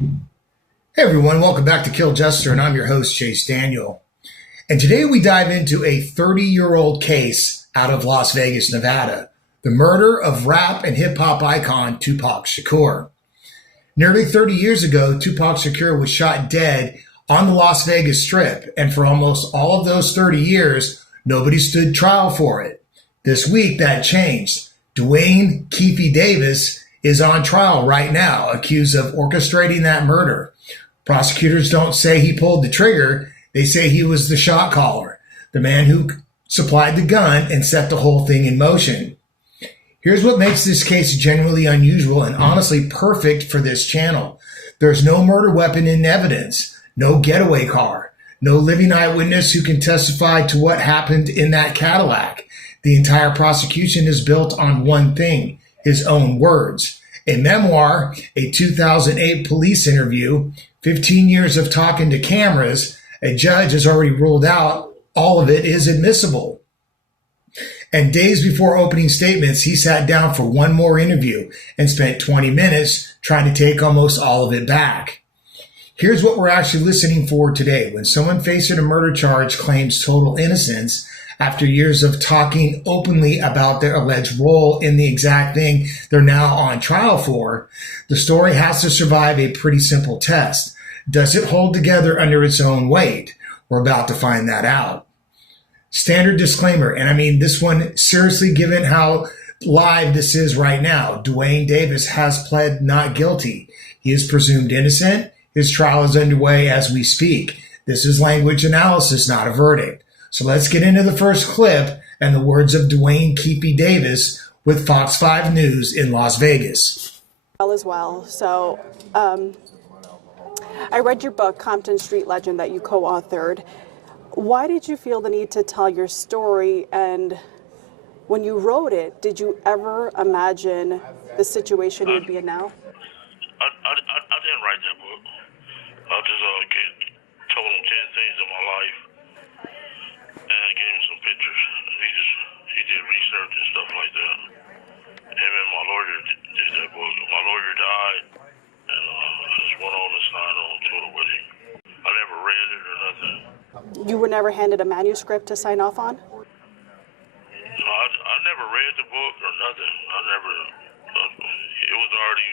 Hey everyone, welcome back to Kill Jester, and I'm your host, Chase Daniel. And today we dive into a 30-year-old case out of Las Vegas, Nevada, the murder of rap and hip-hop icon Tupac Shakur. Nearly 30 years ago, Tupac Shakur was shot dead on the Las Vegas Strip, and for almost all of those 30 years, nobody stood trial for it. This week, that changed. Duane Keffe Davis is on trial right now, accused of orchestrating that murder. Prosecutors don't say he pulled the trigger. They say he was the shot caller, the man who supplied the gun and set the whole thing in motion. Here's what makes this case genuinely unusual and honestly perfect for this channel. There's no murder weapon in evidence, no getaway car, no living eyewitness who can testify to what happened in that Cadillac. The entire prosecution is built on one thing, his own words. A memoir, a 2008 police interview, 15 years of talking to cameras. A judge has already ruled out all of it is admissible. And days before opening statements, he sat down for one more interview and spent 20 minutes trying to take almost all of it back. Here's what we're actually listening for today. When someone facing a murder charge claims total innocence after years of talking openly about their alleged role in the exact thing they're now on trial for, the story has to survive a pretty simple test. Does it hold together under its own weight? We're about to find that out. Standard disclaimer, and I mean this one seriously given how live this is right now. Duane Davis has pled not guilty. He is presumed innocent. His trial is underway as we speak. This is language analysis, not a verdict. So let's get into the first clip and the words of Duane Keffe Davis with Fox 5 News in Las Vegas. As well. So I read your book, Compton Street Legend, that you co-authored. Why did you feel the need to tell your story? And when you wrote it, did you ever imagine the situation you'd be in now? I didn't write that book. I just told him 10 things in my life and gave him some pictures. He did research and stuff like that. Him and my lawyer did that book. My lawyer died, and I just went on and signed on to it with him. I never read it or nothing. You were never handed a manuscript to sign off on? I never read the book or nothing. It was already,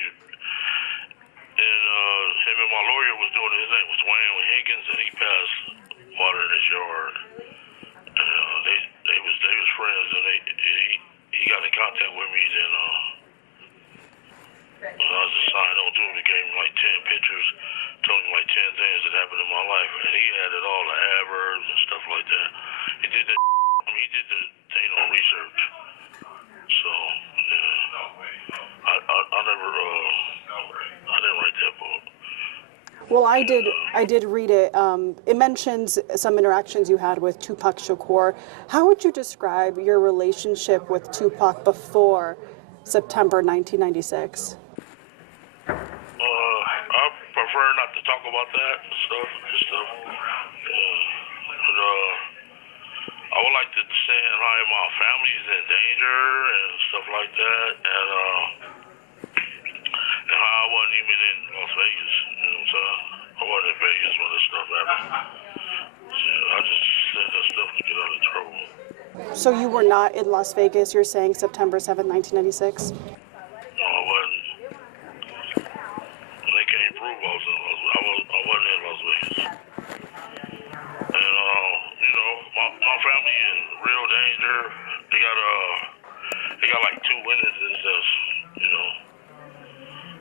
and him and my lawyer was doing his name was Duane Higgins, and he passed water in his yard. And they was friends, and he got in contact with me. Then I just signed on to him. He gave him like 10 pictures, told him like 10 things that happened in my life, and he added all the adverbs and stuff like that. He did that. He did the thing on research. So yeah, I didn't write that book. Well, I did read it. It mentions some interactions you had with Tupac Shakur. How would you describe your relationship with Tupac before September 1996? I prefer not to talk about that stuff. I would like to send how my family is in danger and stuff like that, and how I wasn't even in Las Vegas. You know what I'm saying? I wasn't in Vegas when this stuff happened. So I just said that stuff to get out of trouble. So you were not in Las Vegas, you're saying September 7th, 1996? No, I wasn't. They can't prove I was in Las Vegas. I wasn't in Las Vegas. And, my family is in real danger. They got like 2 witnesses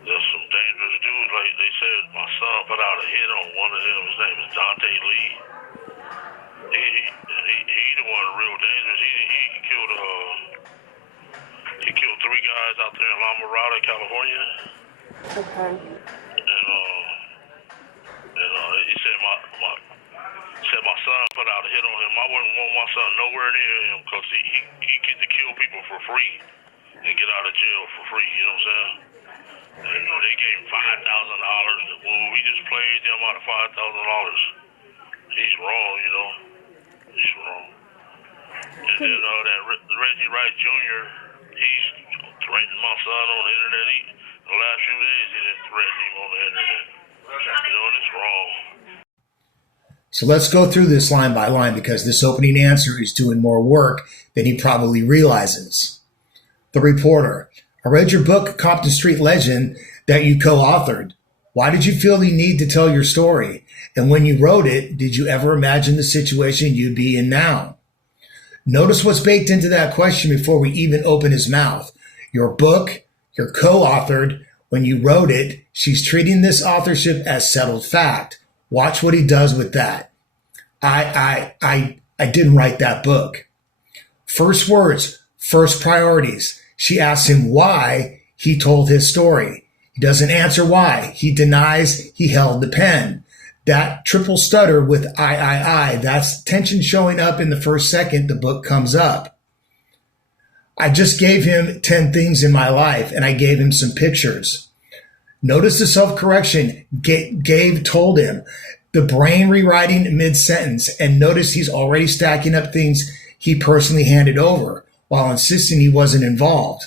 that's some dangerous dudes. Like they said, my son put out a hit on one of them. His name is Dante Lee. He the one real dangerous. He killed 3 guys out there in La Mirada, California. Okay. And he said my son put out a hit on him. I wouldn't want my son nowhere near him because he get to kill people for free and get out of jail for free. You know what I'm saying? And they gave him $5,000 to move. He just played them out of $5,000. He's wrong, He's wrong. And then that Reggie Wright Jr., he's threatening my son on the internet. The last few days he didn't threaten him on the internet. So let's go through this line by line because this opening answer is doing more work than he probably realizes. The reporter: I read your book, Compton Street Legend, that you co-authored. Why did you feel the need to tell your story? And when you wrote it, did you ever imagine the situation you'd be in now? Notice what's baked into that question before we even open his mouth. Your book, you're co-authored. When you wrote it, she's treating this authorship as settled fact. Watch what he does with that. I didn't write that book. First words, first priorities. She asks him why he told his story. He doesn't answer why. He denies he held the pen. That triple stutter with I, that's tension showing up in the first second the book comes up. I just gave him 10 things in my life, and I gave him some pictures. Notice the self-correction Gabe told him. The brain rewriting mid-sentence, and notice he's already stacking up things he personally handed over while insisting he wasn't involved.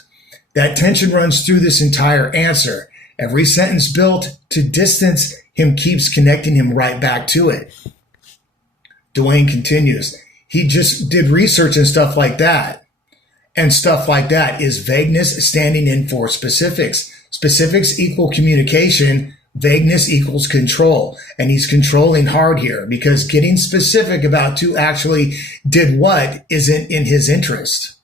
That tension runs through this entire answer. Every sentence built to distance him keeps connecting him right back to it. Duane continues. He just did research and stuff like that. And stuff like that is vagueness standing in for specifics. Specifics equal communication. Vagueness equals control. And he's controlling hard here because getting specific about who actually did what isn't in his interest.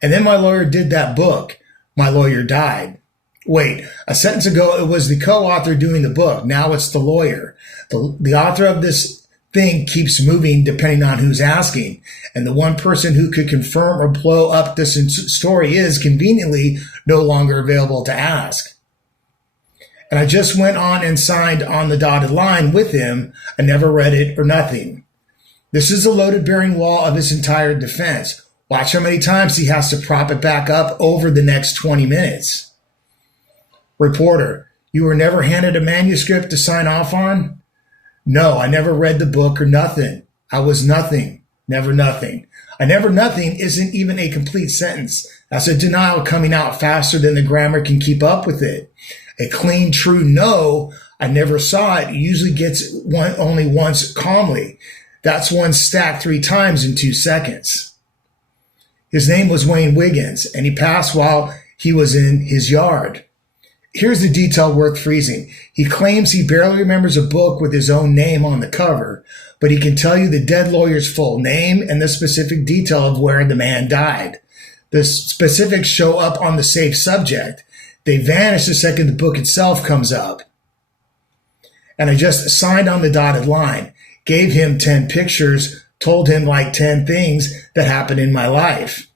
And then my lawyer did that book. My lawyer died. Wait, a sentence ago, it was the co-author doing the book. Now it's the lawyer. The author of this thing keeps moving depending on who's asking. And the one person who could confirm or blow up this story is conveniently no longer available to ask. And I just went on and signed on the dotted line with him. I never read it or nothing. This is the loaded bearing wall of his entire defense. Watch how many times he has to prop it back up over the next 20 minutes. Reporter: you were never handed a manuscript to sign off on? No, I never read the book or nothing. I was nothing. Never nothing. I never nothing isn't even a complete sentence. That's a denial coming out faster than the grammar can keep up with it. A clean, true no, I never saw it, usually gets only once calmly. That's one stacked 3 times in 2 seconds. His name was Wayne Wiggins, and he passed while he was in his yard. Here's the detail worth freezing. He claims he barely remembers a book with his own name on the cover, but he can tell you the dead lawyer's full name and the specific detail of where the man died. The specifics show up on the safe subject. They vanish the second the book itself comes up. And I just signed on the dotted line, gave him 10 pictures, told him like 10 things that happened in my life.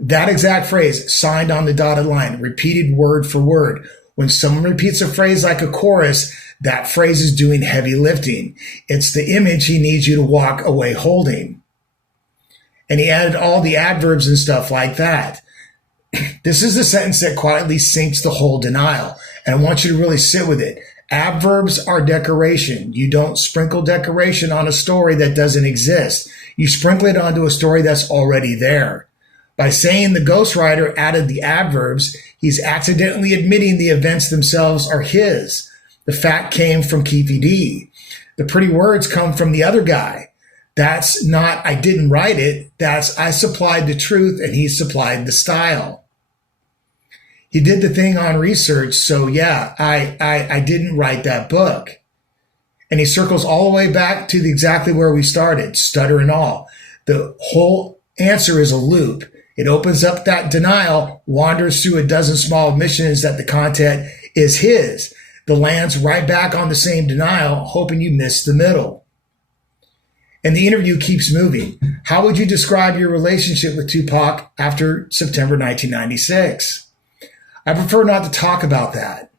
That exact phrase, signed on the dotted line, repeated word for word. When someone repeats a phrase like a chorus, that phrase is doing heavy lifting. It's the image he needs you to walk away holding. And he added all the adverbs and stuff like that. This is the sentence that quietly sinks the whole denial. And I want you to really sit with it. Adverbs are decoration. You don't sprinkle decoration on a story that doesn't exist. You sprinkle it onto a story that's already there. By saying the ghostwriter added the adverbs, he's accidentally admitting the events themselves are his. The fact came from Keffe D. The pretty words come from the other guy. That's not, I didn't write it. That's, I supplied the truth and he supplied the style. He did the thing on research, so yeah, I didn't write that book. And he circles all the way back to exactly where we started, stutter and all. The whole answer is a loop. It opens up that denial, wanders through a dozen small admissions that the content is his. The lands right back on the same denial, hoping you miss the middle. And the interview keeps moving. How would you describe your relationship with Tupac after September 1996? I prefer not to talk about that.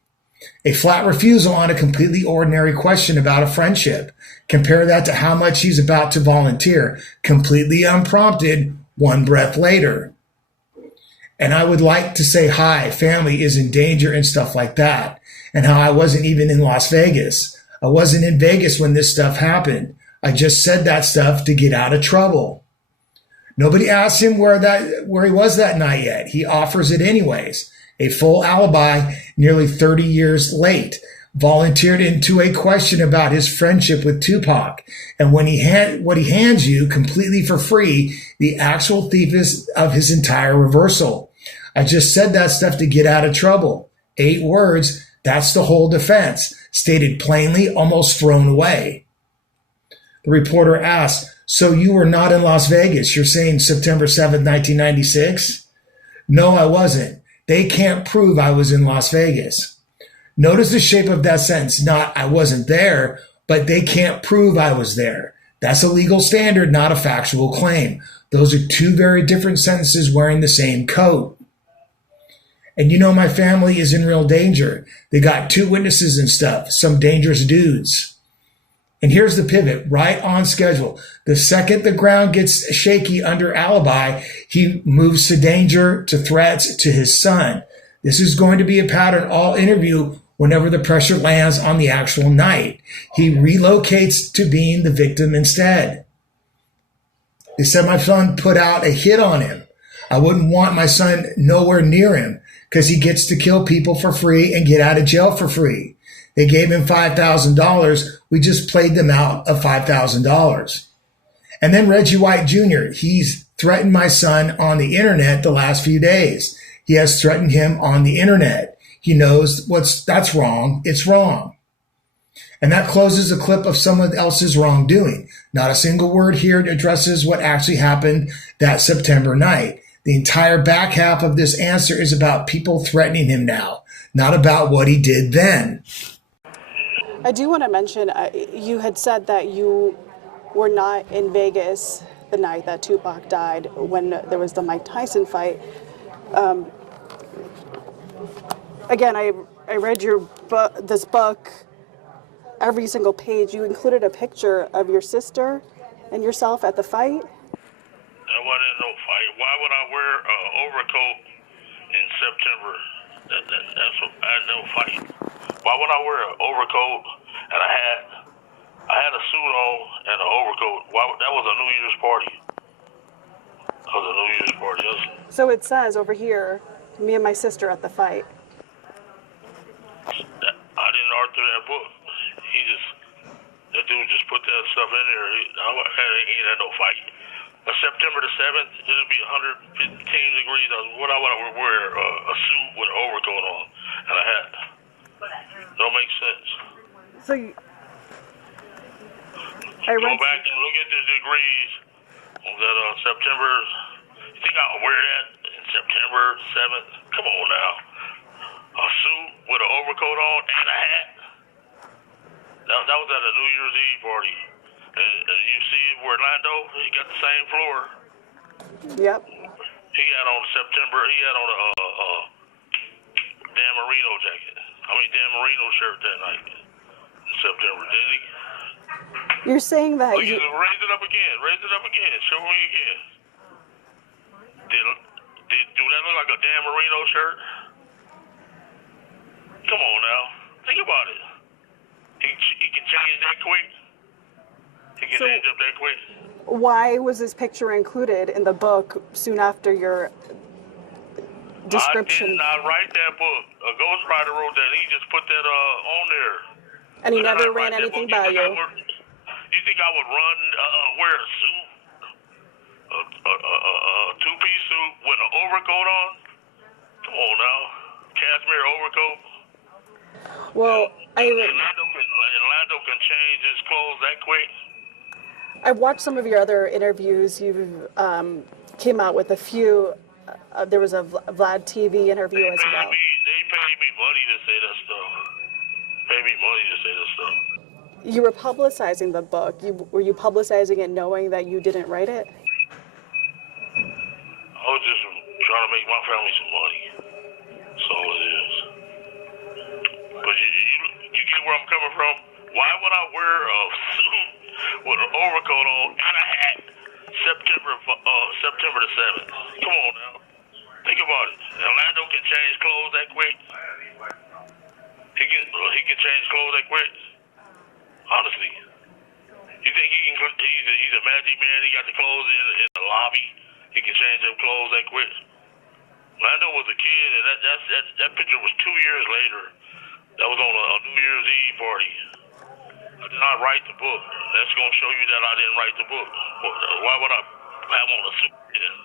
A flat refusal on a completely ordinary question about a friendship. Compare that to how much he's about to volunteer, completely unprompted, one breath later. And I would like to say, hi, family is in danger and stuff like that. And how I wasn't even in Las Vegas. I wasn't in Vegas when this stuff happened. I just said that stuff to get out of trouble. Nobody asked him where he was that night yet. He offers it anyways. A full alibi, nearly 30 years late. volunteered into a question about his friendship with Tupac. And when what he hands you completely for free, the actual thief is of his entire reversal. I just said that stuff to get out of trouble. 8 words, that's the whole defense, stated plainly, almost thrown away. The reporter asked, so you were not in Las Vegas? You're saying September 7th, 1996? No, I wasn't. They can't prove I was in Las Vegas. Notice the shape of that sentence, not I wasn't there, but they can't prove I was there. That's a legal standard, not a factual claim. Those are 2 very different sentences wearing the same coat. And my family is in real danger. They got 2 witnesses and stuff, some dangerous dudes. And here's the pivot, right on schedule. The second the ground gets shaky under alibi, he moves to danger, to threats, to his son. This is going to be a pattern all interview whenever the pressure lands on the actual night. He relocates to being the victim instead. They said my son put out a hit on him. I wouldn't want my son nowhere near him because he gets to kill people for free and get out of jail for free. They gave him $5,000. We just played them out of $5,000. And then Reggie White Jr., he's threatened my son on the internet the last few days. He has threatened him on the internet. He knows that's wrong. It's wrong. And that closes a clip of someone else's wrongdoing. Not a single word here addresses what actually happened that September night. The entire back half of this answer is about people threatening him now, not about what he did then. I do want to mention, you had said that you were not in Vegas the night that Tupac died when there was the Mike Tyson fight. Again, I read this book, every single page. You included a picture of your sister and yourself at the fight. That wasn't no fight. Why would I wear an overcoat in September? That's what, I had no fight. Why would I wear an overcoat and a hat? I had a suit on and an overcoat. That was a New Year's party. That was a New Year's party. So it says over here, me and my sister at the fight. I didn't author that book. That dude just put that stuff in there. He ain't had no fight. September the 7th, it'll be 115 degrees. What I want to wear a suit with an overcoat on and a hat. Don't make sense. So go back and look at the degrees that September. You think I'll wear that in September 7th? Come on now. A suit with an overcoat on and a hat. That was at a New Year's Eve party. You see where Orlando, he got the same floor. Yep. He had on a Dan Marino jacket. Dan Marino shirt that night in September, didn't he? You're saying that raise it up again. Raise it up again. Show me again. Do that look like a Dan Marino shirt? Come on now. Think about it. He can change that quick. He can change up that quick. Why was this picture included in the book soon after your description? I did not write that book. A ghostwriter wrote that. He just put that on there. And he never ran anything by you? You think I would wear a suit? A two-piece suit with an overcoat on? Come on now. Cashmere overcoat. Well, Orlando can change his clothes that quick. I've watched some of your other interviews. You came out with a few. There was a Vlad TV interview as well. They paid me money to say that stuff. You were publicizing the book. Were you publicizing it knowing that you didn't write it? I was just trying to make my family some money. That's all it is. But you get where I'm coming from? Why would I wear a suit with an overcoat on and a hat September the 7th? Come on now. Think about it. Orlando can change clothes that quick. He can change clothes that quick. Honestly. You think he's a magic man? He got the clothes in the lobby. He can change up clothes that quick. Orlando was a kid, and that picture was 2 years later. That was on a New Year's Eve party. I did not write the book. That's going to show you that I didn't write the book. Why would I have on a suit then?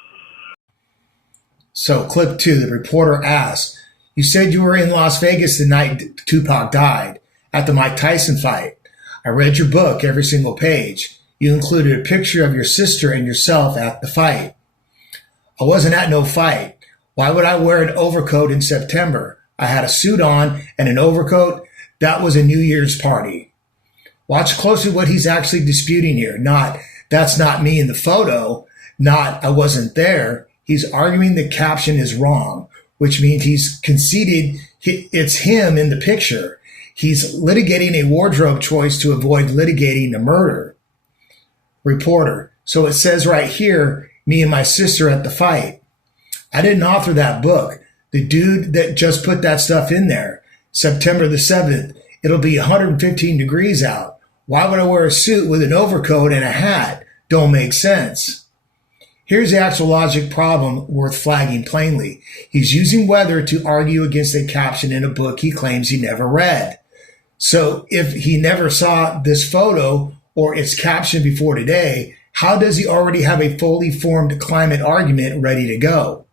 So, clip 2, the reporter asked, you said you were in Las Vegas the night Tupac died, at the Mike Tyson fight. I read your book, every single page. You included a picture of your sister and yourself at the fight. I wasn't at no fight. Why would I wear an overcoat in September? I had a suit on and an overcoat. That was a New Year's party. Watch closely what he's actually disputing here. Not, that's not me in the photo. Not, I wasn't there. He's arguing the caption is wrong, which means he's conceded it's him in the picture. He's litigating a wardrobe choice to avoid litigating a murder. Reporter, so it says right here, me and my sister at the fight. I didn't author that book. The dude that just put that stuff in there. September the 7th, it'll be 115 degrees out. Why would I wear a suit with an overcoat and a hat? Don't make sense. Here's the actual logic problem worth flagging plainly. He's using weather to argue against a caption in a book he claims he never read. So if he never saw this photo or its caption before today, how does he already have a fully formed climate argument ready to go?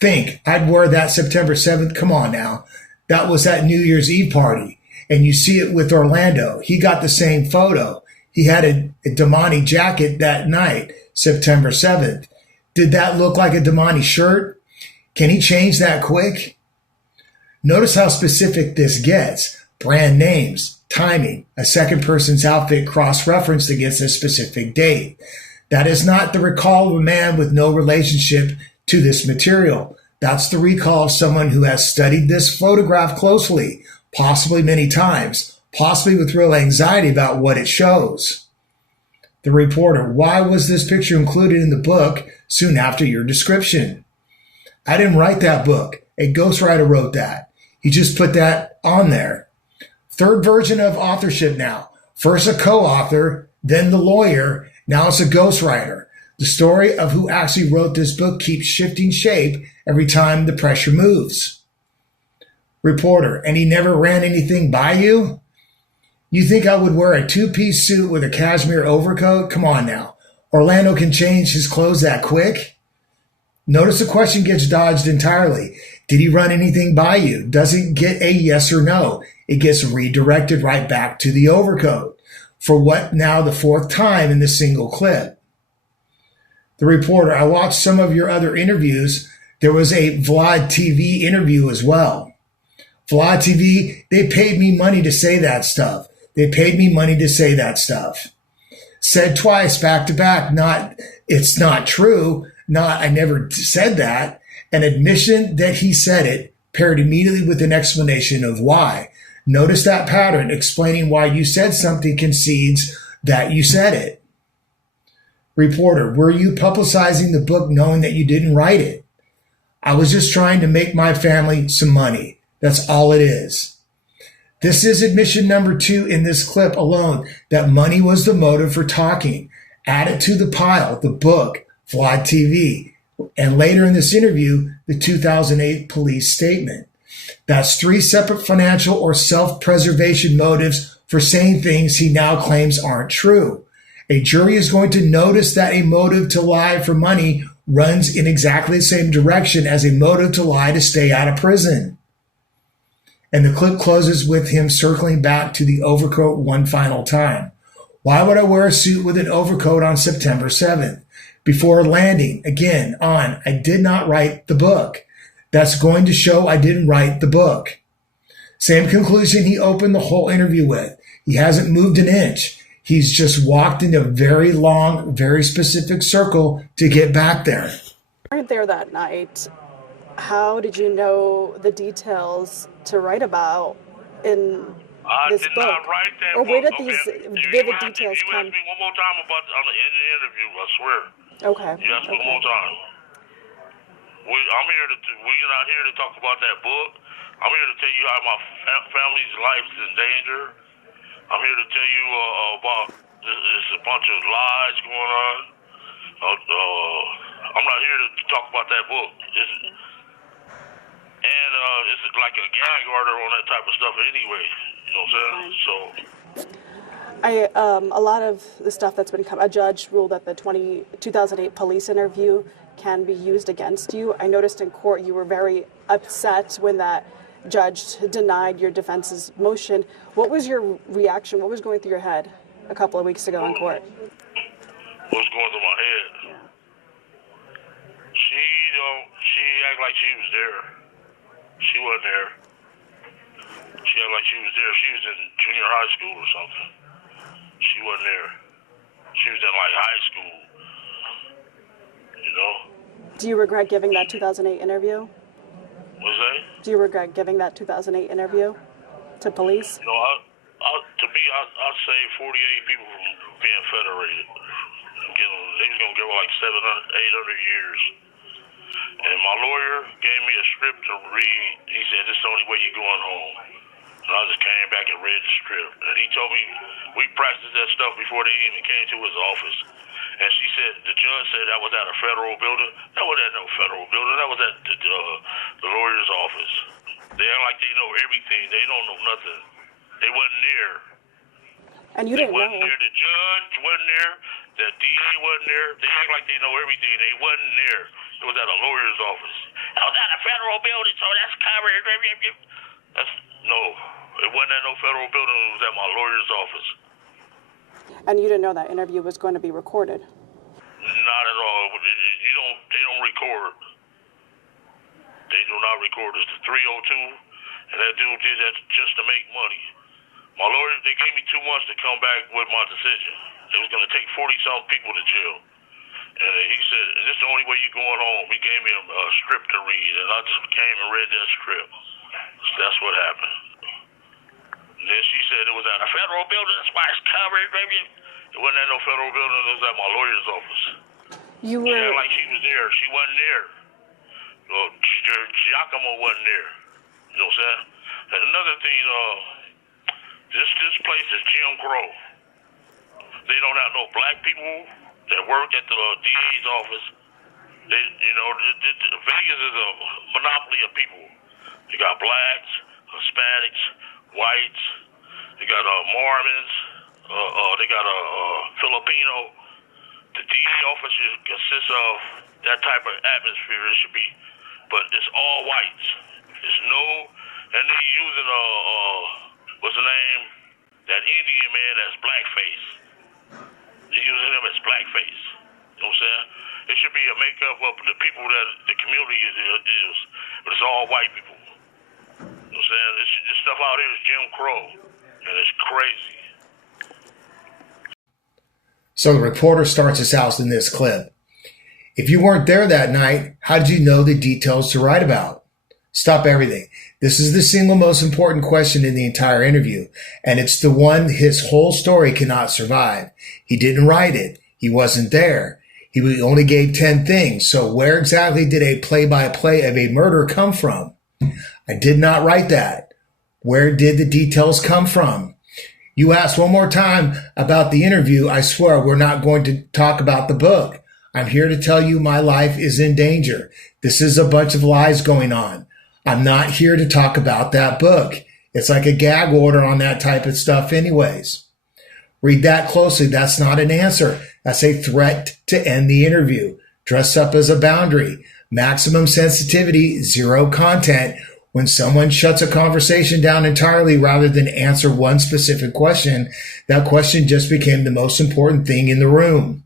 Think, I'd wear that September 7th. Come on now. That was that New Year's Eve party. And you see it with Orlando. He got the same photo. He had a Damani jacket that night, September 7th. Did that look like a Damani shirt? Can he change that quick? Notice how specific this gets. Brand names, timing, a second person's outfit cross-referenced against a specific date. That is not the recall of a man with no relationship to this material. That's the recall of someone who has studied this photograph closely, possibly many times, possibly with real anxiety about what it shows. The reporter, why was this picture included in the book soon after your description? I didn't write that book. A ghostwriter wrote that. He just put that on there. Third version of authorship now. First a co-author, then the lawyer, now it's a ghostwriter. The story of who actually wrote this book keeps shifting shape every time the pressure moves. Reporter, and he never ran anything by you? You think I would wear a two-piece suit with a cashmere overcoat? Come on now. Orlando can change his clothes that quick? Notice the question gets dodged entirely. Did he run anything by you? Doesn't get a yes or no. It gets redirected right back to the overcoat. For what now the fourth time in this single clip? The reporter, I watched some of your other interviews. There was a Vlad TV interview as well. Vlad TV, they paid me money to say that stuff. They paid me money to say that stuff. Said twice, back to back, not, it's not true, not, I never said that. An admission that he said it, paired immediately with an explanation of why. Notice that pattern, explaining why you said something concedes that you said it. Reporter, were you publicizing the book knowing that you didn't write it? I was just trying to make my family some money. That's all it is. This is admission number 2 in this clip alone, that money was the motive for talking. Add it to the pile, the book, Vlad TV, and later in this interview, the 2008 police statement. That's 3 separate financial or self-preservation motives for saying things he now claims aren't true. A jury is going to notice that a motive to lie for money runs in exactly the same direction as a motive to lie to stay out of prison. And the clip closes with him circling back to the overcoat one final time. Why would I wear a suit with an overcoat on September 7th? Before landing, again, on, I did not write the book. That's going to show I didn't write the book. Same conclusion he opened the whole interview with. He hasn't moved an inch. He's just walked in a very long, very specific circle to get back there. You weren't there that night. How did you know the details to write about in this book? I did not write that or book. where did these vivid details you come? asked me one more time about on the end of the interview, I swear. Okay. You asked me one more time. We're not here to talk about that book. I'm here to tell you how my family's life is in danger. I'm here to tell you about there's a bunch of lies going on. I'm not here to talk about that book. And it's like a gag order on that type of stuff anyway. You know what I'm saying? So. A lot of the stuff that's been a judge ruled that the 2008 police interview can be used against you. I noticed in court you were very upset when that judge denied your defense's motion. What was your reaction? What was going through your head a couple of weeks ago in court? What was going through my head? Yeah. She acted like she was there. She wasn't there. She acted like she was there. She was in junior high school or something. She wasn't there. She was in like high school. You know? Do you regret giving that 2008 interview? What's that? Do you regret giving that 2008 interview to police? You know, to me, I'd save 48 people from being federated. They was going to give her like 700, 800 years. And my lawyer gave me a script to read. He said, this is the only way you're going home. And I just came back and read the script. And he told me, we practiced that stuff before they even came to his office. And she said, the judge said that was at a federal building. That wasn't at no federal building. That was at the lawyer's office. They act like they know everything. They don't know nothing. They wasn't there. And you didn't know. There. The judge wasn't there. The DA wasn't there. They act like they know everything. They wasn't there. It was at a lawyer's office. That was at a federal building, so that's covered. No, it wasn't at no federal building. It was at my lawyer's office. And you didn't know that interview was going to be recorded? Not at all. They don't record. They do not record. It's the 302, and that dude did that just to make money. My lawyer, they gave me 2 months to come back with my decision. It was going to take 40-some people to jail. And he said, this is the only way you're going home. He gave me a script to read, and I just came and read that script. So that's what happened. And then she said it was at a federal building. That's why it's covered, baby. It wasn't at no federal building. It was at my lawyer's office. She acted like she was there. She wasn't there. Giacomo wasn't there. You know what I'm saying? And another thing, this place is Jim Crow. They don't have no black people that work at the DA's office. Vegas is a monopoly of people. You got blacks, Hispanics, whites. They got Mormons. They got Filipino. The DA office consists of that type of atmosphere. It should be, but it's all whites. There's no, and they using what's the name? That Indian man that's blackface. They're using him as blackface. You know what I'm saying? It should be a makeup of the people that the community is, but it's all white people. You know what I'm saying? This stuff out here is Jim Crow, and it's crazy. So the reporter starts us out in this clip. If you weren't there that night, how did you know the details to write about? Stop everything. This is the single most important question in the entire interview, and it's the one his whole story cannot survive. He didn't write it. He wasn't there. He only gave 10 things. So where exactly did a play-by-play of a murder come from? I did not write that. Where did the details come from? You asked one more time about the interview. I swear we're not going to talk about the book. I'm here to tell you my life is in danger. This is a bunch of lies going on. I'm not here to talk about that book. It's like a gag order on that type of stuff anyways. Read that closely. That's not an answer. That's a threat to end the interview. Dress up as a boundary. Maximum sensitivity, zero content. When someone shuts a conversation down entirely rather than answer one specific question, that question just became the most important thing in the room.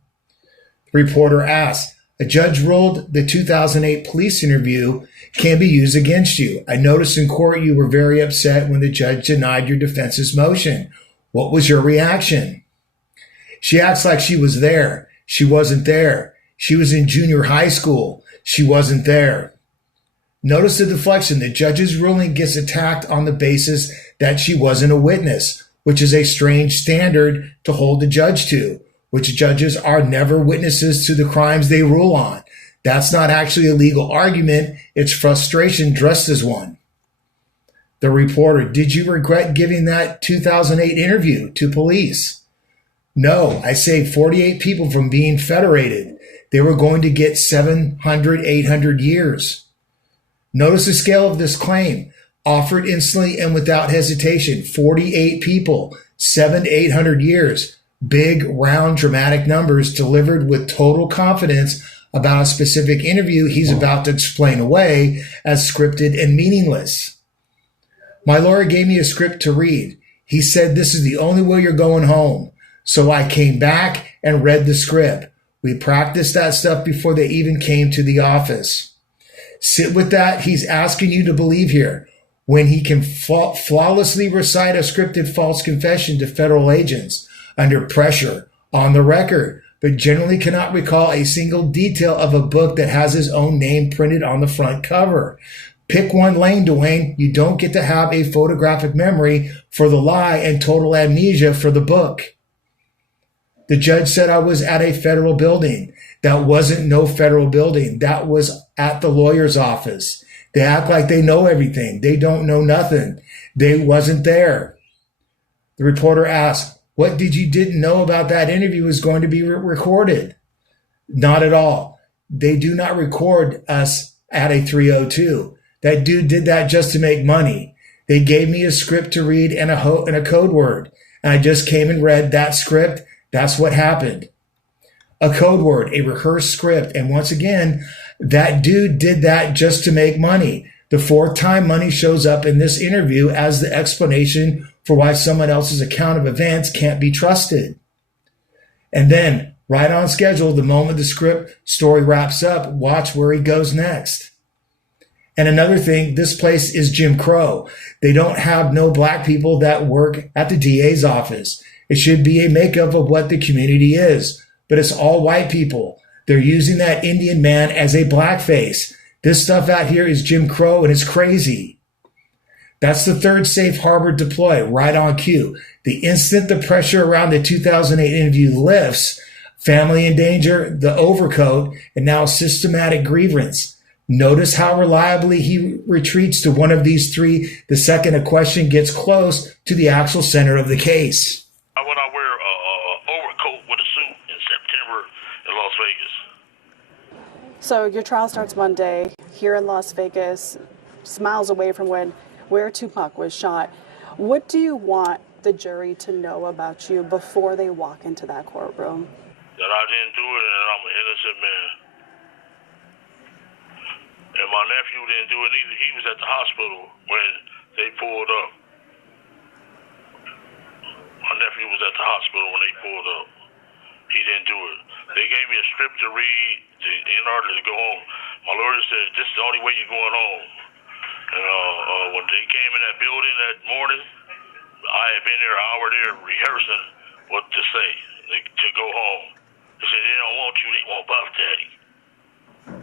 The reporter asked, a judge ruled the 2008 police interview can be used against you. I noticed in court you were very upset when the judge denied your defense's motion. What was your reaction? She acts like she was there. She wasn't there. She was in junior high school. She wasn't there. Notice the deflection. The judge's ruling gets attacked on the basis that she wasn't a witness, which is a strange standard to hold the judge to, which judges are never witnesses to the crimes they rule on. That's not actually a legal argument. It's frustration dressed as one. The reporter, did you regret giving that 2008 interview to police? No, I saved 48 people from being federated. They were going to get 700, 800 years. Notice the scale of this claim. Offered instantly and without hesitation. 48 people, 700 to 800 years. Big, round, dramatic numbers delivered with total confidence about a specific interview he's about to explain away as scripted and meaningless. My lawyer gave me a script to read. He said, "This is the only way you're going home." So I came back and read the script. We practiced that stuff before they even came to the office. Sit with that he's asking you to believe here. When he can flawlessly recite a scripted false confession to federal agents under pressure, on the record, but generally cannot recall a single detail of a book that has his own name printed on the front cover. Pick one lane, Duane. You don't get to have a photographic memory for the lie and total amnesia for the book. The judge said I was at a federal building. That wasn't no federal building. That was at the lawyer's office. They act like they know everything. They don't know nothing. They wasn't there. The reporter asked, "What did you didn't know about that interview was going to be recorded?" Not at all. They do not record us at a 302. That dude did that just to make money. They gave me a script to read and a code word. And I just came and read that script. That's what happened. A code word, a rehearsed script. And once again, that dude did that just to make money. The fourth time money shows up in this interview as the explanation for why someone else's account of events can't be trusted. And then, right on schedule, the moment the script story wraps up, watch where he goes next. And another thing, this place is Jim Crow. They don't have no black people that work at the DA's office. It should be a makeup of what the community is, but it's all white people. They're using that Indian man as a blackface. This stuff out here is Jim Crow and it's crazy. That's the third safe harbor deploy, right on cue. The instant the pressure around the 2008 interview lifts, family in danger, the overcoat, and now systematic grievance. Notice how reliably he retreats to one of these three the second a question gets close to the actual center of the case. When I wear a overcoat with a suit in September in Las Vegas. So your trial starts Monday here in Las Vegas, just miles away from where Tupac was shot. What do you want the jury to know about you before they walk into that courtroom? That I didn't do it and I'm an innocent man. And my nephew didn't do it either. He was at the hospital when they pulled up. My nephew was at the hospital when they pulled up. He didn't do it. They gave me a script to read in order to go home. My lawyer said, "This is the only way you're going home." And when they came in that building that morning, I had been there an hour there rehearsing what to say to go home. They said, "They don't want you, they want Buff Daddy."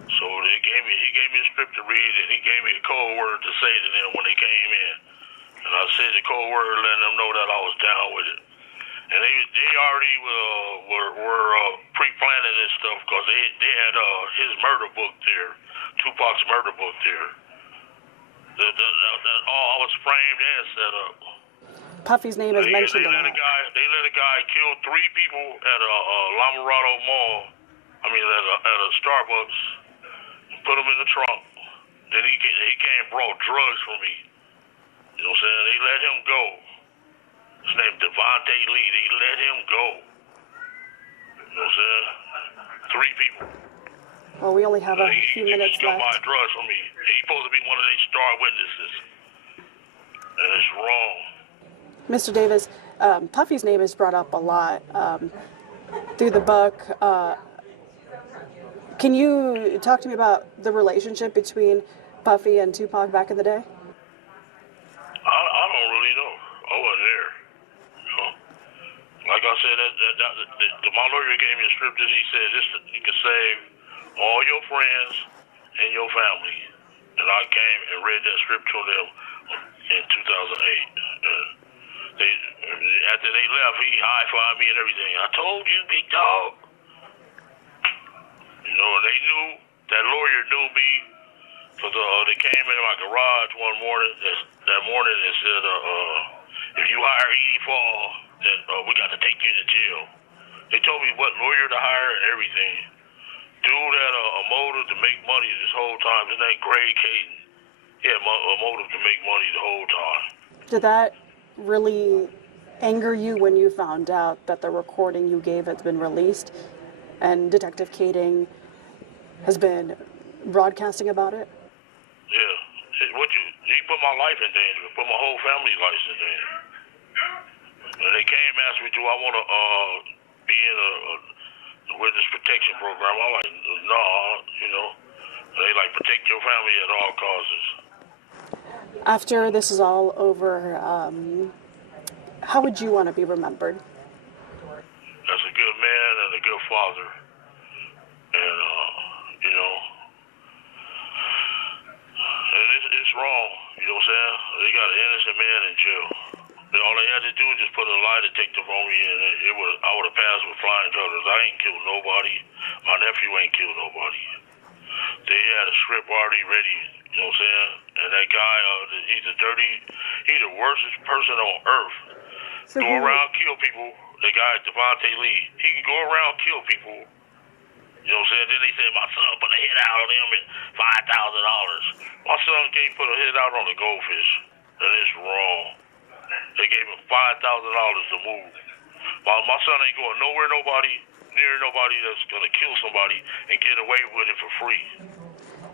So he gave me a script to read, and he gave me a code word to say to them when they came in. And I said the code word, letting them know that I was down with it. And they already were pre-planning this stuff because they had his murder book there, Tupac's murder book there. All was framed and set up. Puffy's name is mentioned a lot. They let a guy kill 3 people at a La Mirada mall. I mean, at a Starbucks. Put him in the trunk. Then he came and brought drugs for me. You know what I'm saying? They let him go. His name Devontae Lee. They let him go. You know what I'm saying? 3 people. Well, we only have a few minutes He left. buy drugs from me. He's supposed to be one of their star witnesses. And it's wrong. Mr. Davis, Puffy's name is brought up a lot through the book. Can you talk to me about the relationship between Puffy and Tupac back in the day? I don't really know. I wasn't there. You know? Like I said, my lawyer gave me a script that he said you can save all your friends and your family. And I came and read that script to them in 2008. After they left, he high-fived me and everything. "I told you, big dog." You know, they knew, that lawyer knew me, because they came into my garage one morning, that morning and said, "If you hire Edie Fall, then we got to take you to jail." They told me what lawyer to hire and everything. Dude had a motive to make money this whole time. His name Greg Caden. He had a motive to make money the whole time. Did that really anger you when you found out that the recording you gave has been released and Detective Kading has been broadcasting about it? Yeah. He put my life in danger, put my whole family's life in danger. And they came and asked me, do I want to be in a witness protection program? I'm like, no, you know. They like, protect your family at all causes. After this is all over, how would you want to be remembered? As a good man and a good father. And, you know, and it's wrong, you know what I'm saying? They got an innocent man in jail. All they had to do was just put a lie detector on me, and I would have passed with flying colors. I ain't killed nobody. My nephew ain't killed nobody. They had a script already ready, you know what I'm saying? And that guy, he's the worstest person on earth. So go around, kill people. The guy, Devontae Lee, he can go around, kill people. You know what I'm saying? Then they said my son put a hit out on him and $5,000. My son can't put a hit out on the goldfish. And it's wrong. They gave him $5,000 to move. My son ain't going near nobody that's going to kill somebody and get away with it for free.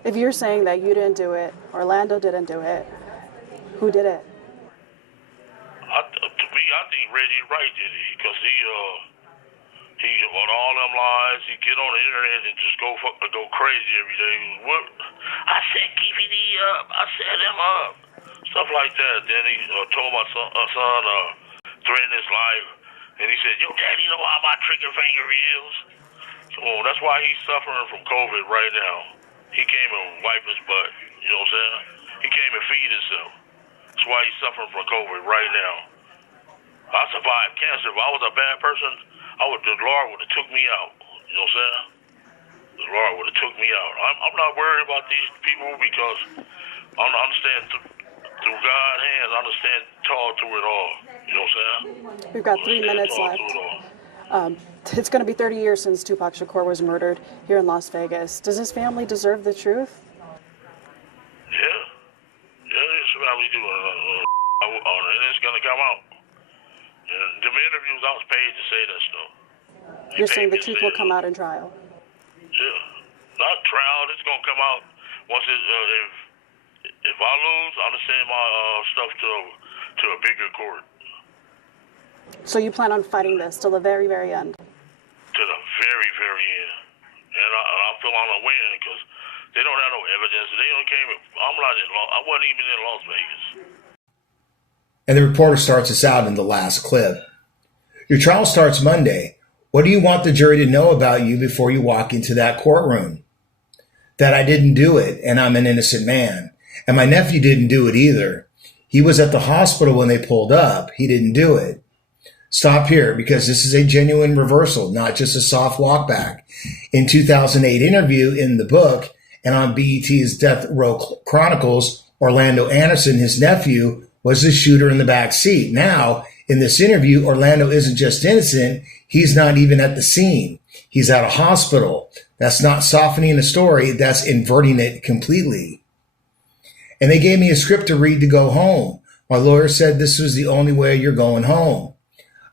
If you're saying that you didn't do it, Orlando didn't do it, who did it? To me, I think Reggie Wright did it because he on all them lies, he get on the internet and just go crazy every day. What? I set Keffe D up. I set him up. Stuff like that. Then he told my son threatened his life. And he said, yo, daddy know how my trigger finger is? Come on, that's why he's suffering from COVID right now. He came and wiped his butt. You know what I'm saying? He came and feed himself. That's why he's suffering from COVID right now. I survived cancer. If I was a bad person, the Lord would have took me out. You know what I'm saying? The Lord would have took me out. I'm not worried about these people because I understand through God's hands, I understand tall through it all. You know what I'm saying? We've got 3 minutes left. It's going to be 30 years since Tupac Shakur was murdered here in Las Vegas. Does his family deserve the truth? Yeah. Yeah, his family do. And it's going to come out. And the interviews, I was paid to say that stuff. You're saying the truth will come out in trial? Yeah. Not trial. It's going to come out once if I lose, I'm going to send my stuff to a bigger court. So you plan on fighting this till the very, very end? To the very, very end. And I feel I'm going to win because they don't have no evidence. They don't came. I wasn't even in Las Vegas. And the reporter starts us out in the last clip. Your trial starts Monday. What do you want the jury to know about you before you walk into that courtroom? That I didn't do it and I'm an innocent man. And my nephew didn't do it either. He was at the hospital when they pulled up. He didn't do it. Stop here because this is a genuine reversal, not just a soft walk back. In 2008 interview in the book and on BET's Death Row Chronicles, Orlando Anderson, his nephew, was the shooter in the back seat. Now, in this interview, Orlando isn't just innocent. He's not even at the scene. He's at a hospital. That's not softening the story. That's inverting it completely. And they gave me a script to read to go home. My lawyer said this was the only way you're going home.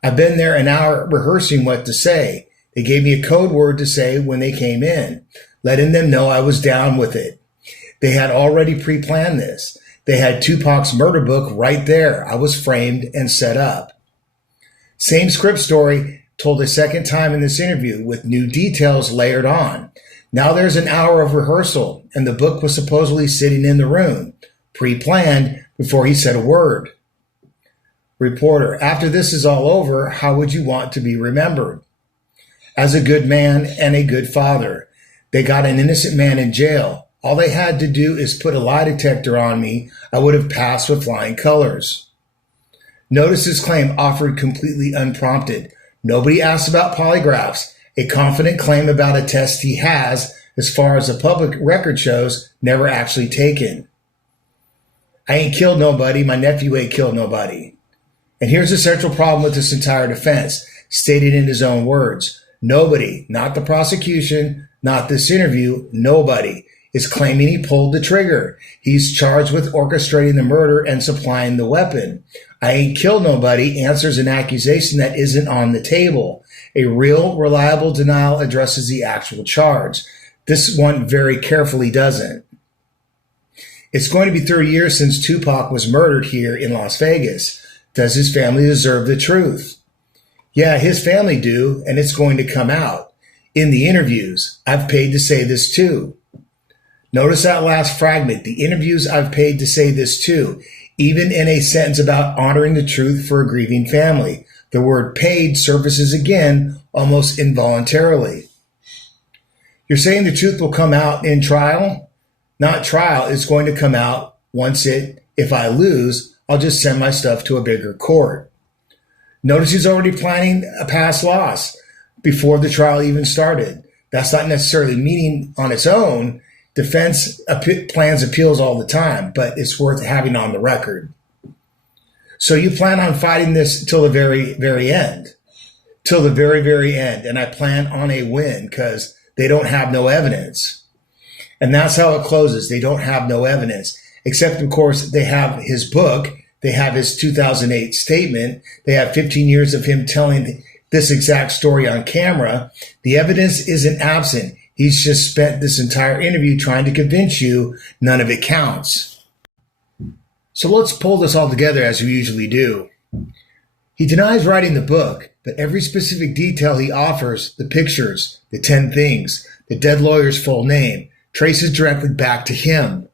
I've been there an hour rehearsing what to say. They gave me a code word to say when they came in, letting them know I was down with it. They had already pre-planned this. They had Tupac's murder book right there. I was framed and set up. Same script story told a second time in this interview with new details layered on. Now there's an hour of rehearsal, and the book was supposedly sitting in the room, pre-planned before he said a word. Reporter, after this is all over, how would you want to be remembered? As a good man and a good father. They got an innocent man in jail. All they had to do is put a lie detector on me. I would have passed with flying colors. Notice his claim offered completely unprompted. Nobody asked about polygraphs. A confident claim about a test he has, as far as the public record shows, never actually taken. I ain't killed nobody. My nephew ain't killed nobody. And here's the central problem with this entire defense, stated in his own words. Nobody, not the prosecution, not this interview, nobody is claiming he pulled the trigger. He's charged with orchestrating the murder and supplying the weapon. I ain't killed nobody answers an accusation that isn't on the table. A real, reliable denial addresses the actual charge. This one very carefully doesn't. It's going to be 30 years since Tupac was murdered here in Las Vegas. Does his family deserve the truth? Yeah, his family do, and it's going to come out. In the interviews, I've paid to say this too. Notice that last fragment, the interviews I've paid to say this too, even in a sentence about honoring the truth for a grieving family. The word paid surfaces again almost involuntarily. You're saying the truth will come out in trial? Not trial, it's going to come out if I lose, I'll just send my stuff to a bigger court. Notice he's already planning a past loss before the trial even started. That's not necessarily meaning on its own. Defense plans appeals all the time, but it's worth having on the record. So you plan on fighting this till the very, very end. Till the very, very end. And I plan on a win because they don't have no evidence. And that's how it closes. They don't have no evidence. Except, of course, they have his book. They have his 2008 statement. They have 15 years of him telling this exact story on camera. The evidence isn't absent. He's just spent this entire interview trying to convince you none of it counts. So let's pull this all together as we usually do. He denies writing the book, but every specific detail he offers, the pictures, the 10 things, the dead lawyer's full name, traces directly back to him.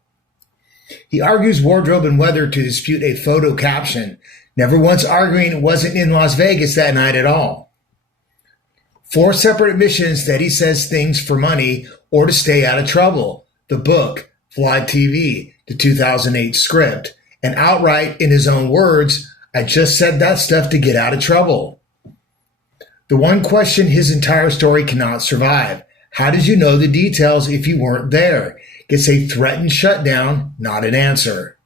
He argues wardrobe and weather to dispute a photo caption, never once arguing it wasn't in Las Vegas that night at all. 4 separate admissions that he says things for money or to stay out of trouble. The book, Vlad TV, the 2008 script, and outright, in his own words, I just said that stuff to get out of trouble. The one question his entire story cannot survive. How did you know the details if you weren't there? Gets a threatened shutdown, not an answer.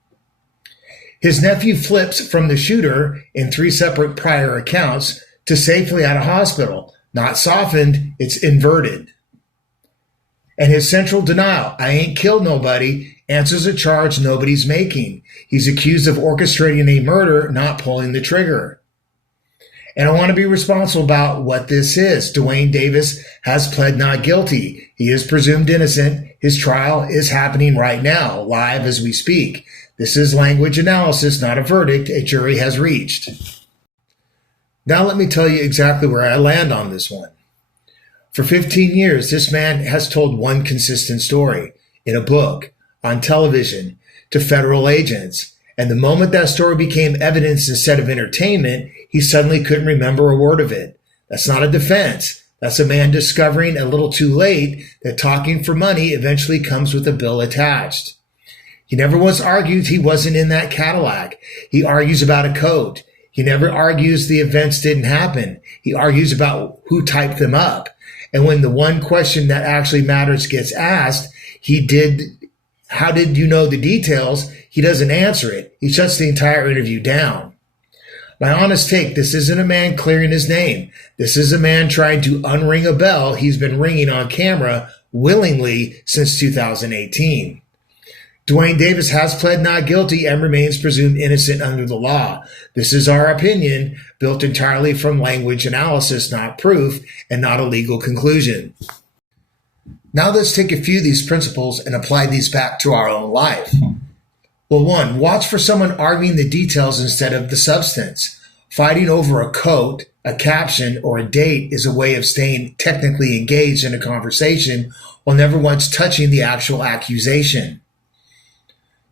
His nephew flips from the shooter in 3 separate prior accounts to safely out of hospital. Not softened, it's inverted. And his central denial, I ain't killed nobody, answers a charge nobody's making. He's accused of orchestrating a murder, not pulling the trigger. And I want to be responsible about what this is. Duane Davis has pled not guilty. He is presumed innocent. His trial is happening right now, live as we speak. This is language analysis, not a verdict a jury has reached. Now let me tell you exactly where I land on this one. For 15 years, this man has told one consistent story in a book, on television, to federal agents. And the moment that story became evidence instead of entertainment, he suddenly couldn't remember a word of it. That's not a defense. That's a man discovering a little too late that talking for money eventually comes with a bill attached. He never once argued he wasn't in that Cadillac. He argues about a coat. He never argues the events didn't happen. He argues about who typed them up. And when the one question that actually matters gets asked, how did you know the details? He doesn't answer it. He shuts the entire interview down. My honest take, this isn't a man clearing his name. This is a man trying to unring a bell he's been ringing on camera willingly since 2018. Duane Davis has pled not guilty and remains presumed innocent under the law. This is our opinion, built entirely from language analysis, not proof, and not a legal conclusion. Now let's take a few of these principles and apply these back to our own life. Well, 1, watch for someone arguing the details instead of the substance. Fighting over a coat, a caption, or a date is a way of staying technically engaged in a conversation while never once touching the actual accusation.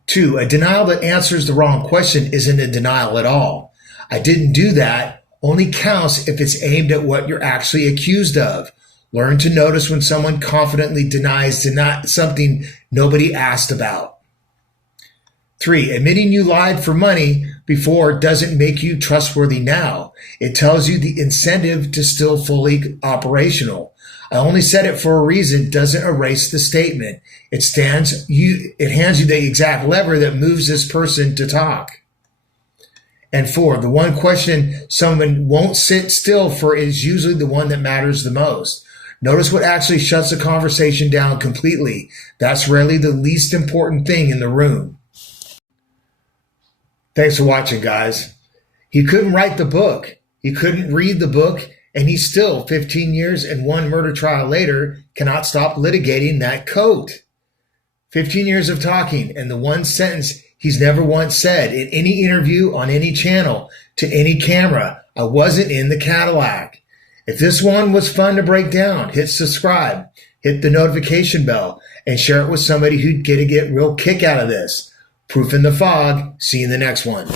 2, a denial that answers the wrong question isn't a denial at all. I didn't do that only counts if it's aimed at what you're actually accused of. Learn to notice when someone confidently denies something nobody asked about. 3, admitting you lied for money before doesn't make you trustworthy now. It tells you the incentive to still fully operational. I only said it for a reason doesn't erase the statement. It hands you the exact lever that moves this person to talk. And 4, the one question someone won't sit still for is usually the one that matters the most. Notice what actually shuts the conversation down completely. That's rarely the least important thing in the room. Thanks for watching, guys. He couldn't write the book. He couldn't read the book. And he still, 15 years and one murder trial later, cannot stop litigating that coat. 15 years of talking, and the one sentence he's never once said in any interview on any channel to any camera: I wasn't in the Cadillac. If this one was fun to break down, hit subscribe, hit the notification bell, and share it with somebody who'd get a real kick out of this. Proof in the fog. See you in the next one.